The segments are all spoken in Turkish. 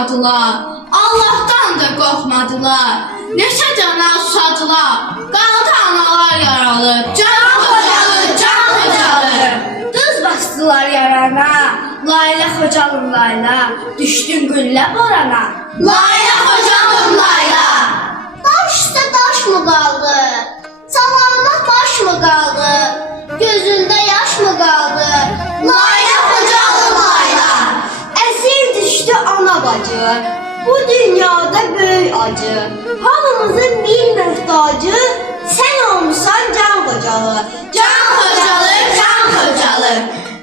qorxmadılar, Allah'tan da qorxmadılar. Neçə cana susadılar, qaldı analar yaralı, can Xocalı, can Xocalı. Qız bastılar yarana, Layla Xocalım layla, düşdün güllə borana. Layla Xocalım layla. Daş üstə daş mı qaldı? Salamat baş mı qaldı? Gözündə yaş mı qaldı? Layla Xocalım layla. Əsir düşdü ana bacı, bu dünyada böyük acı. Hamımızın bir möhtacı, sən olmusan Can Xocalı. Can Xocalı, can Xocalı.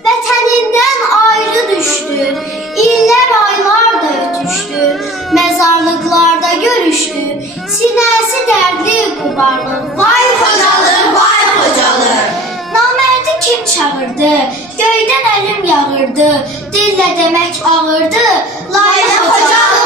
Vətənindən ayrı düşdü, illər aylar da ötüşdü, məzarlıqlarda görüşdü, sinəsi dərdli qubarlı. Vay Xocalı, vay Xocalı. Namərdi kim çağırdı, göydən əlim yağırdı, dillə demək ağırdı, Layla Xocalı,